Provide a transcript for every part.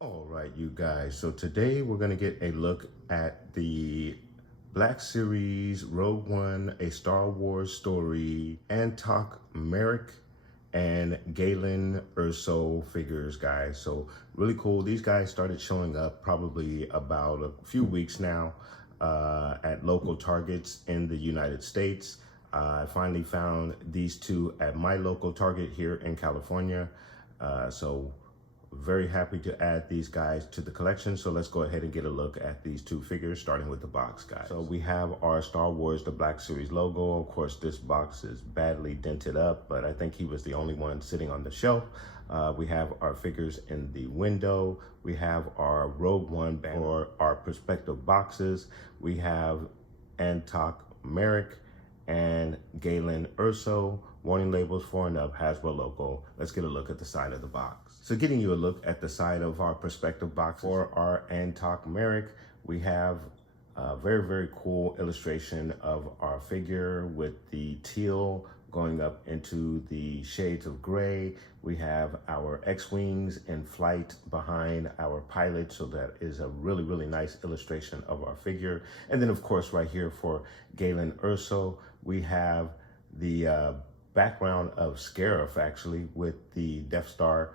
All right, you guys. So today we're going to get a look at the Black Series Rogue One, a Star Wars story, Antoc Merrick and Galen Erso figures, guys. So really cool. These guys started showing up probably about a few weeks now at local Targets in the United States. I finally found these two at my local Target here in California. So very happy to add these guys to the collection. So let's go ahead and get a look at these two figures, starting with the box, guys. So we have our Star Wars, the Black Series logo. Of course, this box is badly dented up, but I think he was the only one sitting on the shelf. We have our figures in the window. We have our Rogue One banner for our perspective boxes. We have Antoc Merrick and Galen Erso, warning labels 4 and up, Hasbro logo. Let's get a look at the side of the box. So getting you a look at the side of our perspective box for our Antoc Merrick, we have a very, very cool illustration of our figure with the teal going up into the shades of gray. We have our X-Wings in flight behind our pilot. So that is a really, really nice illustration of our figure. And then of course, right here for Galen Erso, we have the background of Scarif actually with the Death Star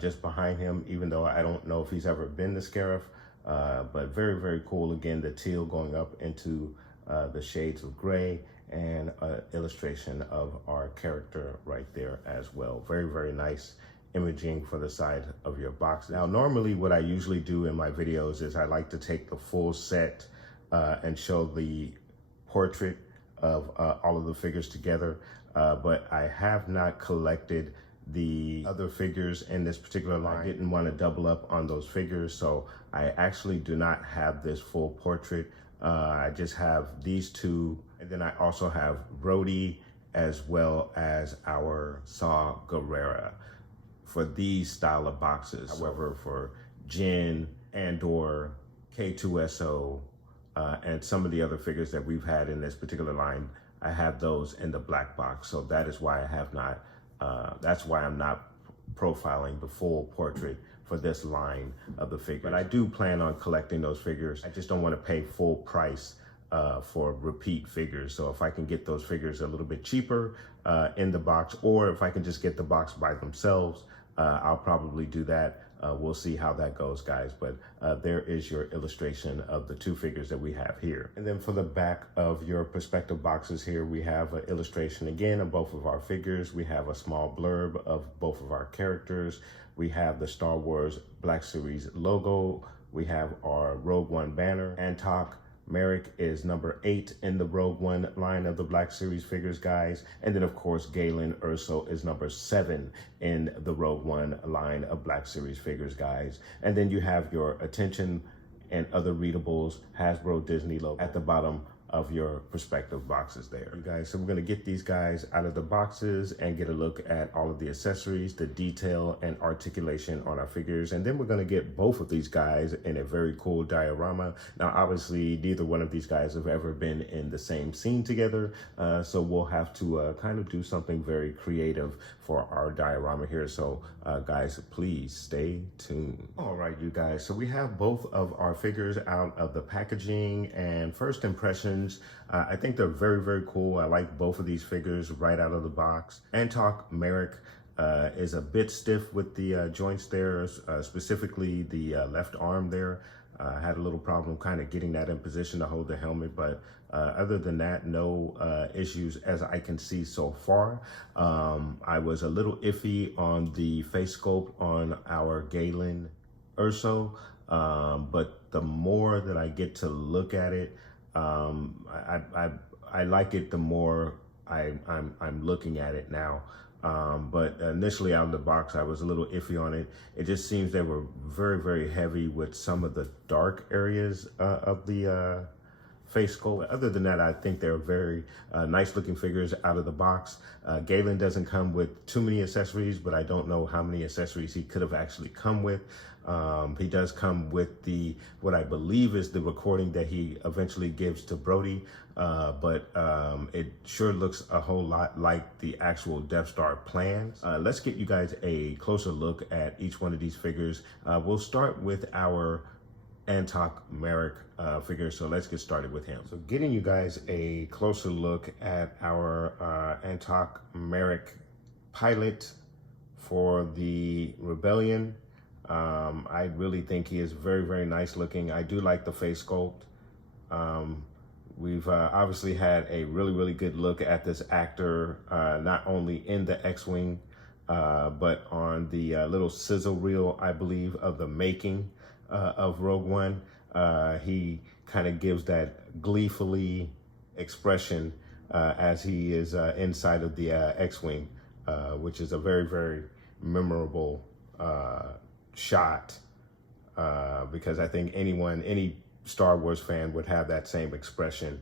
just behind him, even though I don't know if he's ever been the Scarif, but very, very cool. Again, the teal going up into the shades of gray, and an illustration of our character right there as well. Very, very nice imaging for the side of your box. Now, normally what I usually do in my videos is I like to take the full set and show the portrait of all of the figures together, but I have not collected the other figures in this particular line. I didn't want to double up on those figures, so I actually do not have this full portrait. I just have these two, and then I also have Rhodey as well as our Saw Gerrera for these style of boxes. However, for Jyn, Andor, K2SO, and some of the other figures that we've had in this particular line, I have those in the black box. So that is why I have not, that's why I'm not profiling the full portrait for this line of the figure. But I do plan on collecting those figures. I just don't want to pay full price for repeat figures. So if I can get those figures a little bit cheaper in the box, or if I can just get the box by themselves, I'll probably do that. We'll see how that goes, guys. But there is your illustration of the two figures that we have here. And then for the back of your perspective boxes here, we have an illustration again of both of our figures. We have a small blurb of both of our characters. We have the Star Wars Black Series logo. We have our Rogue One banner. Antoc Merrick is number 8 in the Rogue One line of the Black Series figures, guys. And then, of course, Galen Erso is number 7 in the Rogue One line of Black Series figures, guys. And then you have your attention and other readables, Hasbro Disney logo at the bottom of your perspective boxes there, you guys. So we're going to get these guys out of the boxes and get a look at all of the accessories, the detail and articulation on our figures. And then we're going to get both of these guys in a very cool diorama. Now, obviously, neither one of these guys have ever been in the same scene together. So we'll have to kind of do something very creative for our diorama here. So guys, please stay tuned. All right, you guys. So we have both of our figures out of the packaging, and first impressions, I think they're very, very cool. I like both of these figures right out of the box. Antoc Merrick is a bit stiff with the joints there, specifically the left arm there. I had a little problem kind of getting that in position to hold the helmet, but other than that, no issues as I can see so far. I was a little iffy on the face sculpt on our Galen Erso, but the more that I get to look at it, I like it the more I'm looking at it now. But initially out of the box, I was a little iffy on it. It just seems they were very, very heavy with some of the dark areas of the face sculpt. Other than that, I think they're very nice looking figures out of the box. Galen doesn't come with too many accessories, but I don't know how many accessories he could have actually come with. He does come with what I believe is the recording that he eventually gives to Brody, but it sure looks a whole lot like the actual Death Star plans. Let's get you guys a closer look at each one of these figures. We'll start with our Antoc Merrick figure, so let's get started with him. So getting you guys a closer look at our Antoc Merrick pilot for the Rebellion. I really think he is very, very nice looking. I do like the face sculpt. We've obviously had a really, really good look at this actor, not only in the X-Wing, but on the little sizzle reel, I believe, of the making of Rogue One. He kind of gives that gleefully expression as he is inside of the X-Wing, which is a very, very memorable shot, because I think any Star Wars fan would have that same expression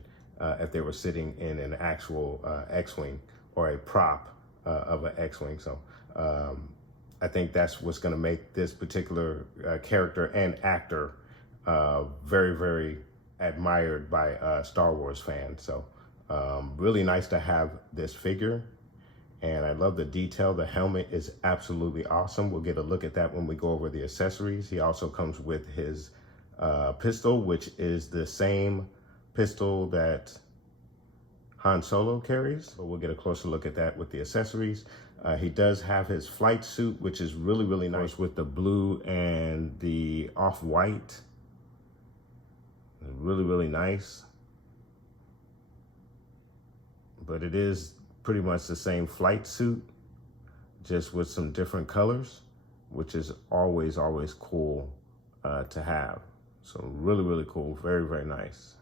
if they were sitting in an actual X-Wing or a prop of an X-Wing. So I think that's what's going to make this particular character and actor very, very admired by Star Wars fans. So really nice to have this figure. And I love the detail. The helmet is absolutely awesome. We'll get a look at that when we go over the accessories. He also comes with his pistol, which is the same pistol that Han Solo carries. So we'll get a closer look at that with the accessories. He does have his flight suit, which is really, really nice with the blue and the off-white. Really, really nice. But it is pretty much the same flight suit, just with some different colors, which is always, always cool to have. So really, really cool. Very, very nice.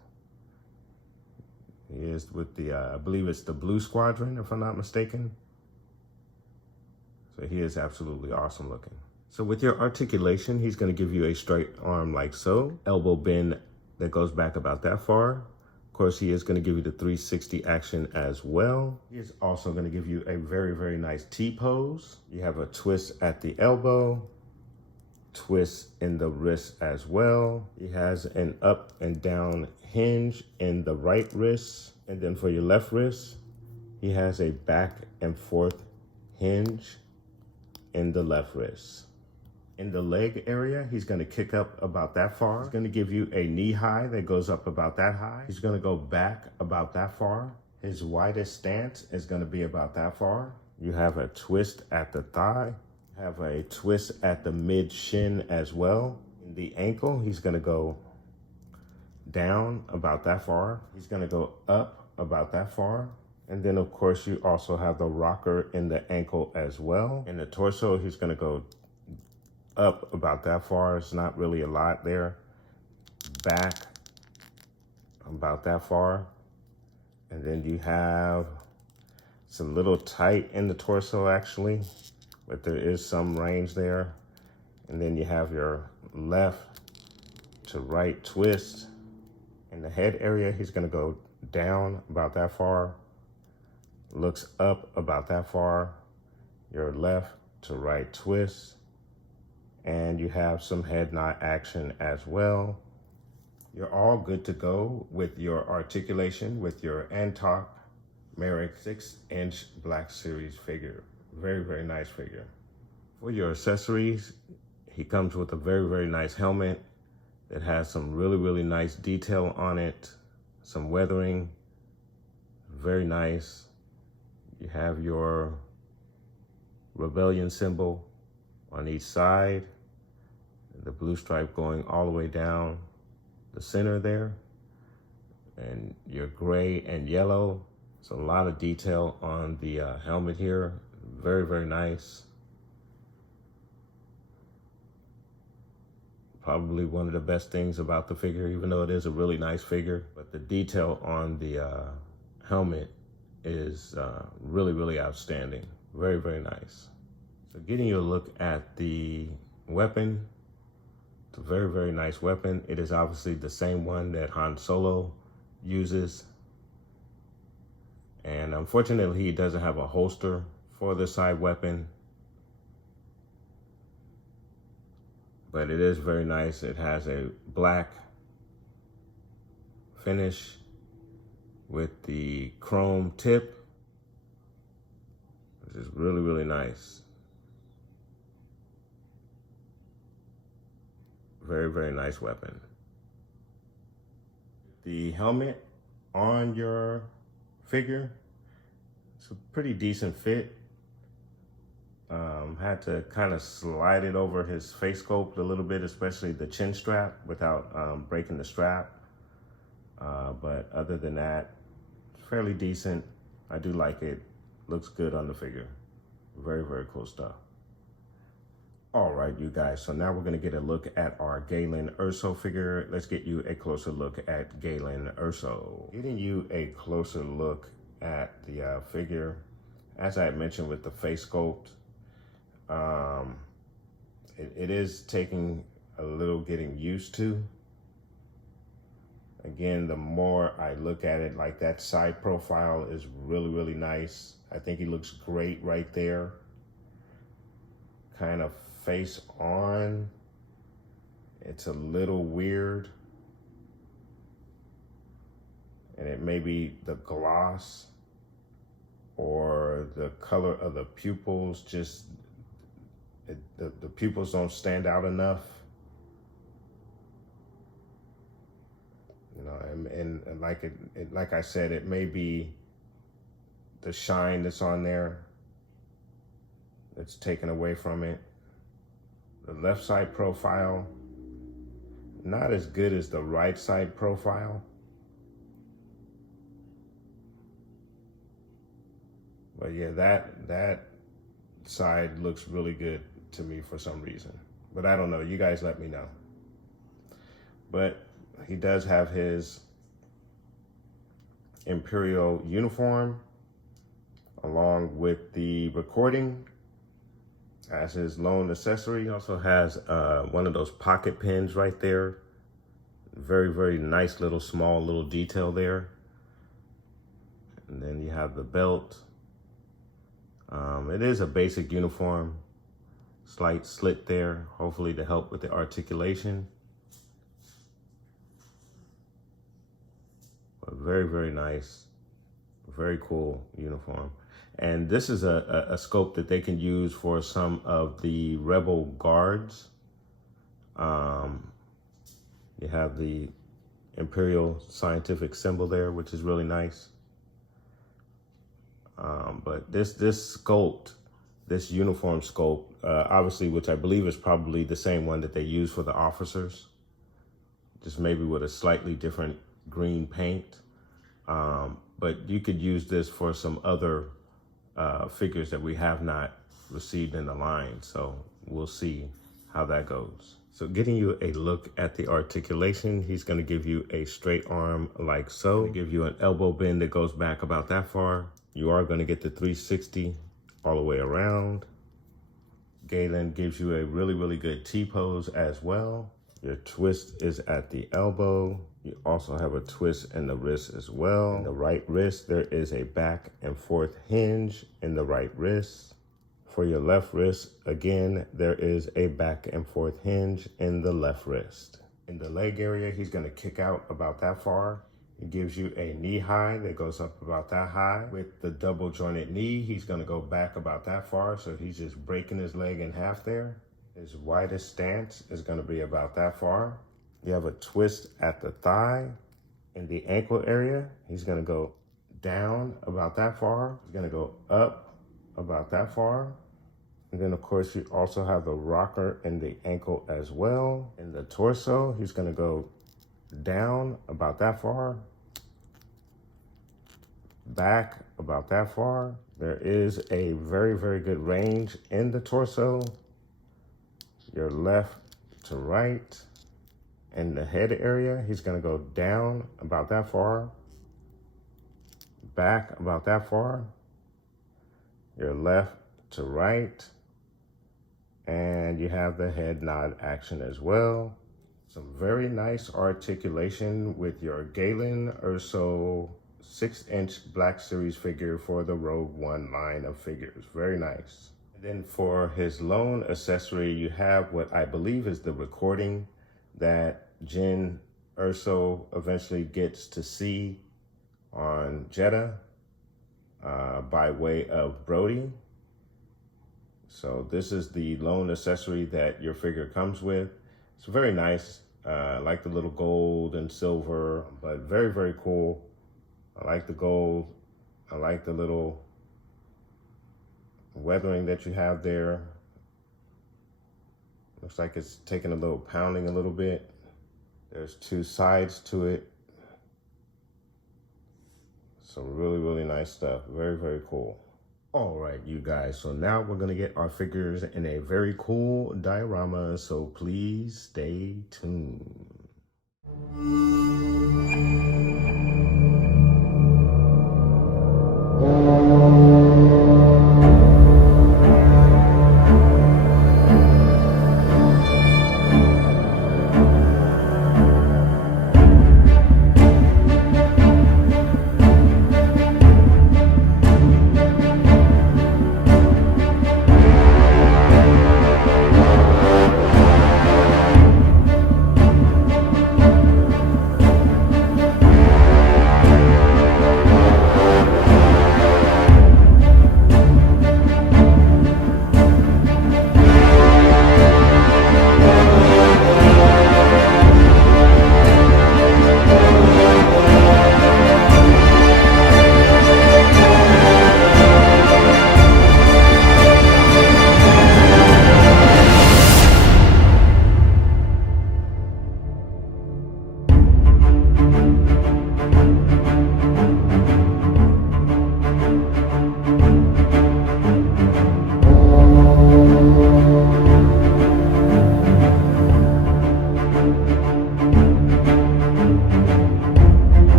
He is with the, I believe it's the Blue Squadron, if I'm not mistaken. So he is absolutely awesome looking. So with your articulation, he's going to give you a straight arm like so, elbow bend that goes back about that far. Of course, he is going to give you the 360 action as well. He is also going to give you a very, very nice T-pose. You have a twist at the elbow, twist in the wrist as well. He has an up and down hinge in the right wrist. And then for your left wrist, he has a back and forth hinge in the left wrist. In the leg area, he's going to kick up about that far. He's going to give you a knee high that goes up about that high. He's going to go back about that far. His widest stance is going to be about that far. You have a twist at the thigh. You have a twist at the mid shin as well. In the ankle, he's going to go down about that far. He's going to go up about that far. And then, of course, you also have the rocker in the ankle as well. In the torso, he's going to go up about that far. It's not really a lot there. Back about that far. And then you have some little tight in the torso actually, but there is some range there. And then you have your left to right twist. In the head area, he's gonna go down about that far, looks up about that far, your left to right twist, and you have some head nod action as well. You're all good to go with your articulation with your Antoc Merrick 6-inch Black Series figure. Very, very nice figure. For your accessories, he comes with a very, very nice helmet that has some really, really nice detail on it, some weathering, very nice. You have your Rebellion symbol on each side, the blue stripe going all the way down the center there, and your gray and yellow. So a lot of detail on the helmet here. Very, very nice. Probably one of the best things about the figure, even though it is a really nice figure, but the detail on the helmet is really, really outstanding. Very, very nice. So getting you a look at the weapon. It's a very, very nice weapon. It is obviously the same one that Han Solo uses. And unfortunately, he doesn't have a holster for the side weapon. But it is very nice. It has a black finish with the chrome tip, which is really, really nice. Very, very nice weapon. The helmet on your figure, it's a pretty decent fit. Had to kind of slide it over his face sculpt a little bit, especially the chin strap, without breaking the strap. But other than that, fairly decent. I do like it. Looks good on the figure. Very, very cool stuff. All right, you guys, so now we're gonna get a look at our Galen Erso figure. Let's get you a closer look at Galen Erso. Getting you a closer look at the figure, as I had mentioned with the face sculpt, it is taking a little getting used to. Again, the more I look at it, like that side profile is really, really nice. I think he looks great right there. Kind of face on, it's a little weird. And it may be the gloss or the color of the pupils, just the pupils don't stand out enough. You know, and like I said, it may be the shine that's on there that's taken away from it. The left side profile, not as good as the right side profile. But yeah, that side looks really good to me for some reason. But I don't know, you guys let me know. But he does have his Imperial uniform along with the recording as his lone accessory. He also has one of those pocket pins right there. Very, very nice little small little detail there. And then you have the belt. It is a basic uniform. Slight slit there, hopefully to help with the articulation. But very, very nice. Very cool uniform. And this is a scope that they can use for some of the Rebel guards. You have the Imperial scientific symbol there, which is really nice. But this sculpt, this uniform sculpt, obviously, which I believe is probably the same one that they use for the officers, just maybe with a slightly different green paint. But you could use this for some other figures that we have not received in the line. So we'll see how that goes. So getting you a look at the articulation, he's gonna give you a straight arm like so. Give you an elbow bend that goes back about that far. You are gonna get the 360 all the way around. Galen gives you a really, really good T-pose as well. Your twist is at the elbow. You also have a twist in the wrist as well. In the right wrist, there is a back and forth hinge in the right wrist. For your left wrist, again, there is a back and forth hinge in the left wrist. In the leg area, he's gonna kick out about that far. It gives you a knee high that goes up about that high. With the double jointed knee, he's gonna go back about that far, so he's just breaking his leg in half there. His widest stance is gonna be about that far. You have a twist at the thigh. In the ankle area, he's gonna go down about that far. He's gonna go up about that far. And then of course you also have the rocker in the ankle as well. In the torso, he's gonna go down about that far, back about that far. There is a very, very good range in the torso. Your left to right. In the head area, he's gonna go down about that far, back about that far. Your left to right. And you have the head nod action as well. Some very nice articulation with your Galen Erso 6-inch Black Series figure for the Rogue One line of figures. Very nice. And then for his lone accessory, you have what I believe is the recording that Jyn Erso eventually gets to see on Jedha by way of Brody. So this is the lone accessory that your figure comes with. It's very nice. I like the little gold and silver, but very, very cool. I like the gold. I like the little weathering that you have there. Looks like it's taking a little pounding a little bit. There's two sides to it. Some really, really nice stuff. Very, very cool. All right, you guys, so now we're gonna get our figures in a very cool diorama, so please stay tuned.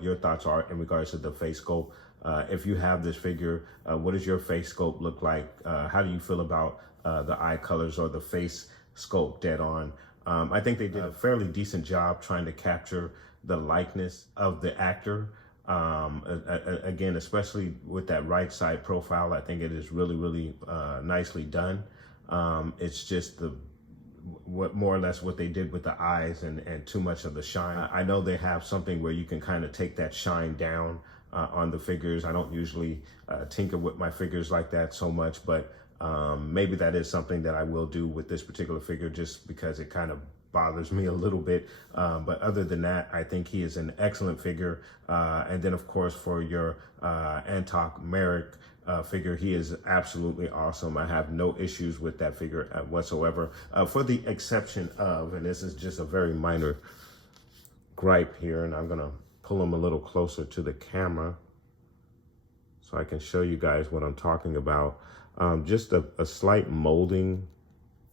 what your thoughts are in regards to the face sculpt. If you have this figure, what does your face sculpt look like? How do you feel about the eye colors or the face sculpt dead on? I think they did a fairly decent job trying to capture the likeness of the actor. Again, especially with that right side profile, I think it is really nicely done. It's just what more or less what they did with the eyes and too much of the shine. I know they have something where you can kind of take that shine down on the figures. I don't usually tinker with my figures like that so much, but maybe that is something that I will do with this particular figure, just because it kind of bothers me a little bit. But other than that, I think he is an excellent figure. And then of course for your Antoc Merrick figure, he is absolutely awesome. I have no issues with that figure whatsoever, for the exception of, and this is just a very minor gripe here, and I'm gonna pull him a little closer to the camera so I can show you guys what I'm talking about. Just a slight molding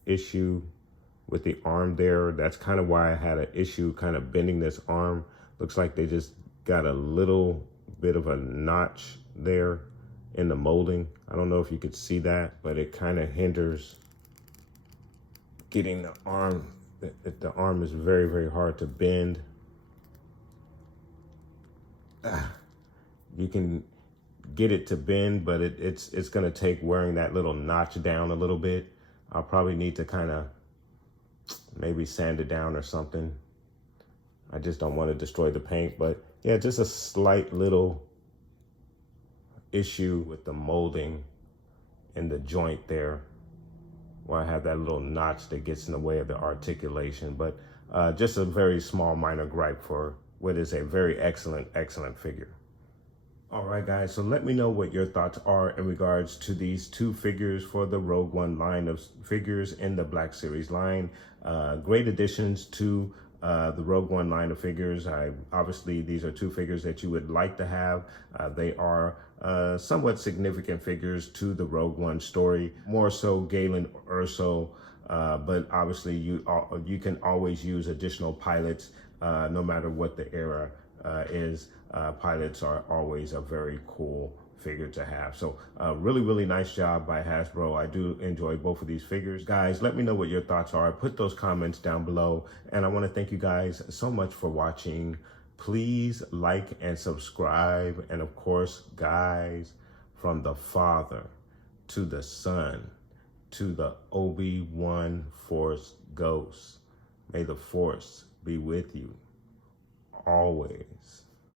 issue with the arm there. That's kind of why I had an issue kind of bending this arm. Looks like they just got a little bit of a notch there in the molding. I don't know if you could see that, but it kind of hinders getting the arm. The arm is very hard to bend. You can get it to bend, but it's gonna take wearing that little notch down a little bit. I'll probably need to kind of maybe sand it down or something. I just don't want to destroy the paint, but yeah, just a slight little issue with the molding in the joint there, where I have that little notch that gets in the way of the articulation. But just a very small minor gripe for what is a very excellent figure. All right, guys, so let me know what your thoughts are in regards to these two figures for the Rogue One line of figures in the Black Series line. Great additions to the Rogue One line of figures. Obviously, these are two figures that you would like to have. They are somewhat significant figures to the Rogue One story, more so Galen Erso, but obviously you can always use additional pilots no matter what the era is. Pilots are always a very cool figure to have. So really nice job by Hasbro. I do enjoy both of these figures. Guys, let me know what your thoughts are. Put those comments down below. And I want to thank you guys so much for watching. Please like and subscribe. And of course, guys, from the Father to the Son to the Obi-Wan Force Ghost, may the Force be with you always.